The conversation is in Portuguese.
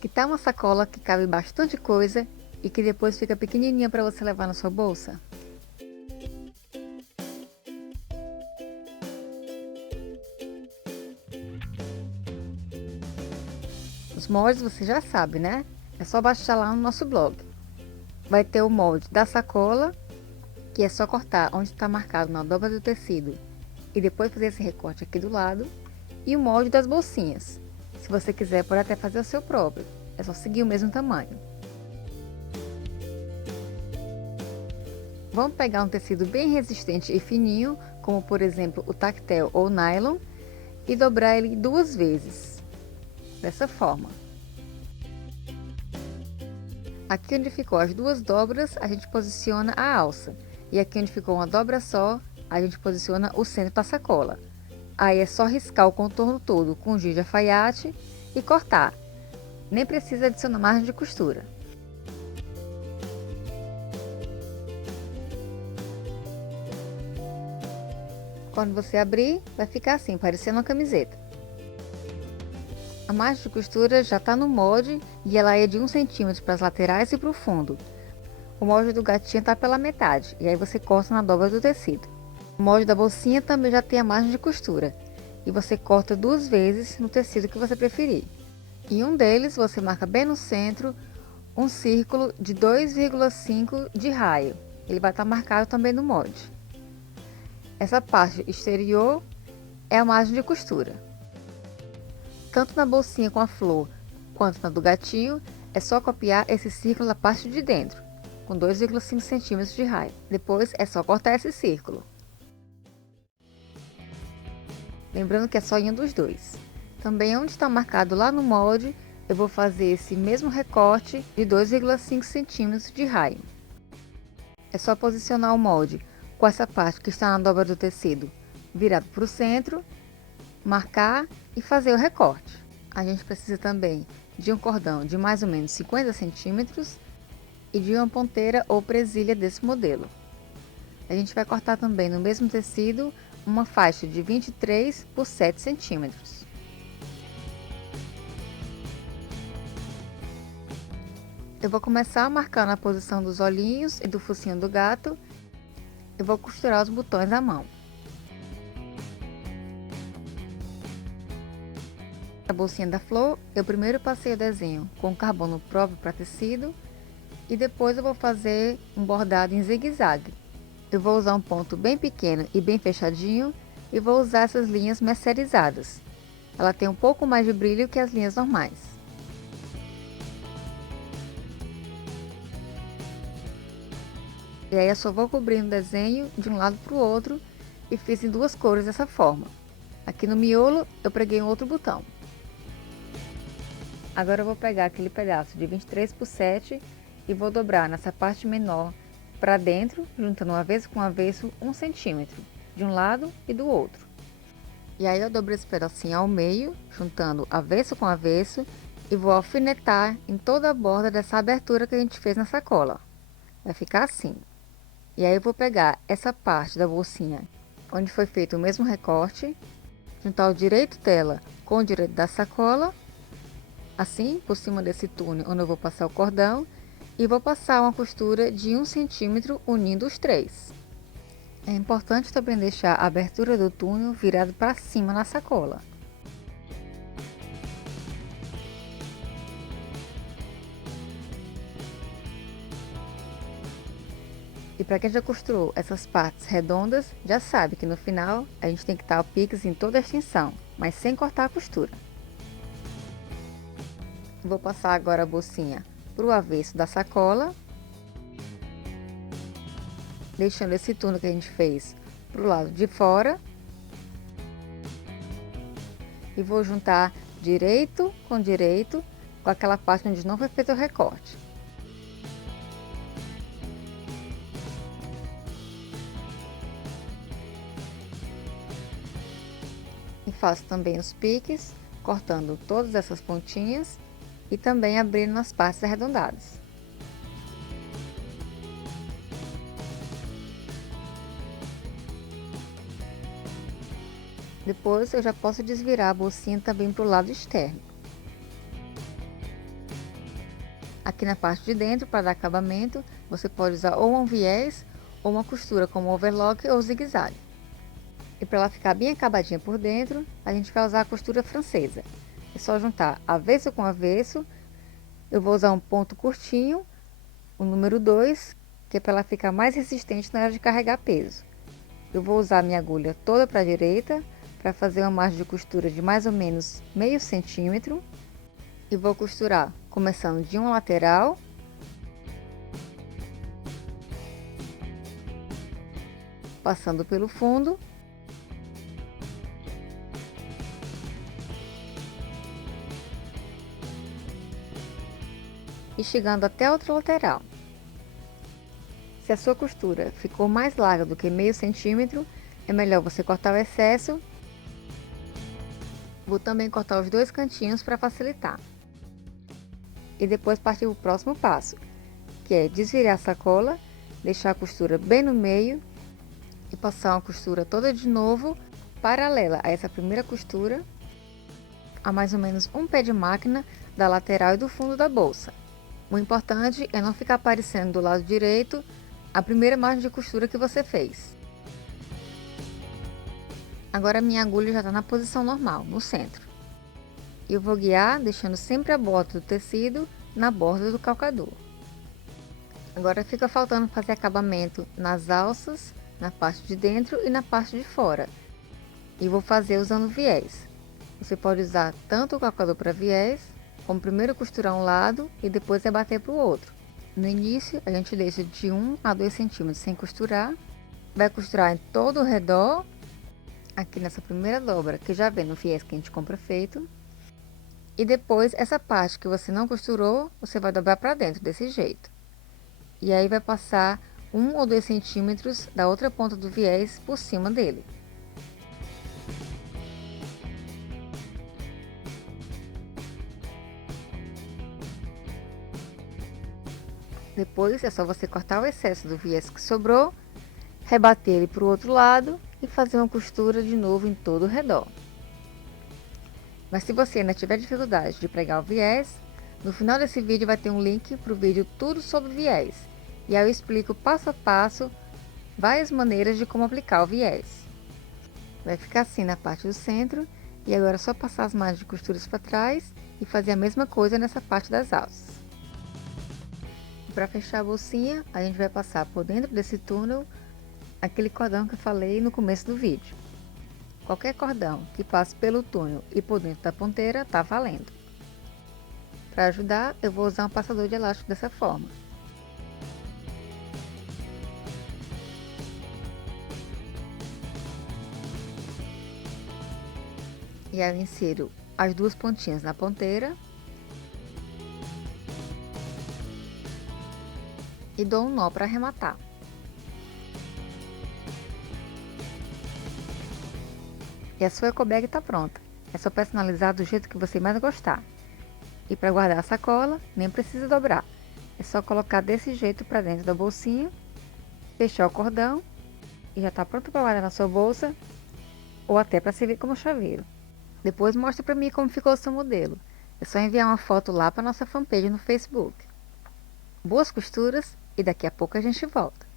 Que tal uma sacola que cabe bastante coisa e que depois fica pequenininha para você levar na sua bolsa? Os moldes você já sabe, né? É só baixar lá no nosso blog. Vai ter o molde da sacola, que é só cortar onde está marcado na dobra do tecido e depois fazer esse recorte aqui do lado, e o molde das bolsinhas. Se você quiser, pode até fazer o seu próprio, é só seguir o mesmo tamanho. Vamos pegar um tecido bem resistente e fininho, como por exemplo o tactel ou nylon, e dobrar ele 2 vezes, dessa forma. Aqui onde ficou as 2 dobras, a gente posiciona a alça, e aqui onde ficou uma dobra só, a gente posiciona o centro da sacola. Aí é só riscar o contorno todo com giz de alfaiate e cortar. Nem precisa adicionar margem de costura. Quando você abrir, vai ficar assim, parecendo uma camiseta. A margem de costura já está no molde e ela é de 1 centímetro para as laterais e para o fundo. O molde do gatinho está pela metade, e aí você corta na dobra do tecido. O molde da bolsinha também já tem a margem de costura, e você corta 2 vezes no tecido que você preferir. Em um deles, você marca bem no centro um círculo de 2,5 de raio. Ele vai estar marcado também no molde. Essa parte exterior é a margem de costura. Tanto na bolsinha com a flor quanto na do gatinho, é só copiar esse círculo na parte de dentro, com 2,5 centímetros de raio. Depois é só cortar esse círculo. Lembrando que é só em um dos dois. Também onde está marcado lá no molde, eu vou fazer esse mesmo recorte de 2,5 centímetros de raio. É só posicionar o molde com essa parte que está na dobra do tecido virado para o centro, marcar e fazer o recorte. A gente precisa também de um cordão de mais ou menos 50 centímetros e de uma ponteira ou presilha desse modelo. A gente vai cortar também no mesmo tecido uma faixa de 23 por 7 centímetros. Eu vou começar marcando a posição dos olhinhos e do focinho do gato. Eu vou costurar os botões à mão. A bolsinha da flor, eu primeiro passei o desenho com carbono próprio para tecido e depois eu vou fazer um bordado em zigue-zague. Eu vou usar um ponto bem pequeno e bem fechadinho e vou usar essas linhas mercerizadas. Ela tem um pouco mais de brilho que as linhas normais. E aí eu só vou cobrindo o desenho de um lado para o outro e fiz em 2 cores dessa forma. Aqui no miolo eu preguei um outro botão. Agora eu vou pegar aquele pedaço de 23 por 7 e vou dobrar nessa parte menor para dentro, juntando o avesso com o avesso 1 centímetro, de um lado e do outro. E aí eu dobro esse pedacinho ao meio, juntando avesso com avesso e vou alfinetar em toda a borda dessa abertura que a gente fez na sacola. Vai ficar assim. E aí eu vou pegar essa parte da bolsinha, onde foi feito o mesmo recorte, juntar o direito dela com o direito da sacola, assim, por cima desse túnel onde eu vou passar o cordão, e vou passar uma costura de 1 centímetro unindo os 3. É importante também deixar a abertura do túnel virado para cima na sacola. E para quem já costurou essas partes redondas, já sabe que no final a gente tem que dar o pix em toda a extensão, mas sem cortar a costura. Vou passar agora a bolsinha para o avesso da sacola, deixando esse túnel que a gente fez para o lado de fora. E vou juntar direito com aquela parte onde não foi feito o recorte. E faço também os piques, cortando todas essas pontinhas e também abrindo nas partes arredondadas. Depois eu já posso desvirar a bolsinha também para o lado externo. Aqui na parte de dentro, para dar acabamento, você pode usar ou um viés ou uma costura como overlock ou zigue-zague. E para ela ficar bem acabadinha por dentro, a gente vai usar a costura francesa. É só juntar avesso com avesso. Eu vou usar um ponto curtinho, o número 2, que é para ela ficar mais resistente na hora de carregar peso. Eu vou usar minha agulha toda para a direita, para fazer uma margem de costura de mais ou menos meio centímetro. E vou costurar começando de uma lateral, passando pelo fundo e chegando até a outra lateral. Se a sua costura ficou mais larga do que meio centímetro, é melhor você cortar o excesso. Vou também cortar os dois cantinhos para facilitar. E depois partir para o próximo passo, que é desvirar a sacola, deixar a costura bem no meio e passar uma costura toda de novo, paralela a essa primeira costura, a mais ou menos um pé de máquina da lateral e do fundo da bolsa. O importante é não ficar aparecendo do lado direito a primeira margem de costura que você fez. Agora a minha agulha já está na posição normal, no centro. Eu vou guiar deixando sempre a borda do tecido na borda do calcador. Agora fica faltando fazer acabamento nas alças, na parte de dentro e na parte de fora. E vou fazer usando viés. Você pode usar tanto o calcador para viés, como primeiro costurar um lado e depois rebater para o outro. No início a gente deixa de 1 a 2 centímetros sem costurar, vai costurar em todo o redor, aqui nessa primeira dobra que já vem no viés que a gente compra feito. E depois, essa parte que você não costurou, você vai dobrar para dentro, desse jeito. E aí vai passar 1 ou 2 centímetros da outra ponta do viés por cima dele. Depois é só você cortar o excesso do viés que sobrou, rebater ele para o outro lado e fazer uma costura de novo em todo o redor. Mas se você ainda tiver dificuldade de pregar o viés, no final desse vídeo vai ter um link para o vídeo tudo sobre viés. E aí eu explico passo a passo várias maneiras de como aplicar o viés. Vai ficar assim na parte do centro, e agora é só passar as margens de costuras para trás e fazer a mesma coisa nessa parte das alças. Para fechar a bolsinha, a gente vai passar por dentro desse túnel aquele cordão que eu falei no começo do vídeo. Qualquer cordão que passe pelo túnel e por dentro da ponteira tá valendo. Para ajudar, eu vou usar um passador de elástico dessa forma. E aí eu insiro as duas pontinhas na ponteira e dou um nó para arrematar. E a sua ecobag está pronta. É só personalizar do jeito que você mais gostar. E para guardar a sacola, nem precisa dobrar. É só colocar desse jeito para dentro da bolsinha, fechar o cordão e já está pronto para guardar na sua bolsa ou até para servir como chaveiro. Depois mostre para mim como ficou o seu modelo. É só enviar uma foto lá para nossa fanpage no Facebook. Boas costuras e daqui a pouco a gente volta.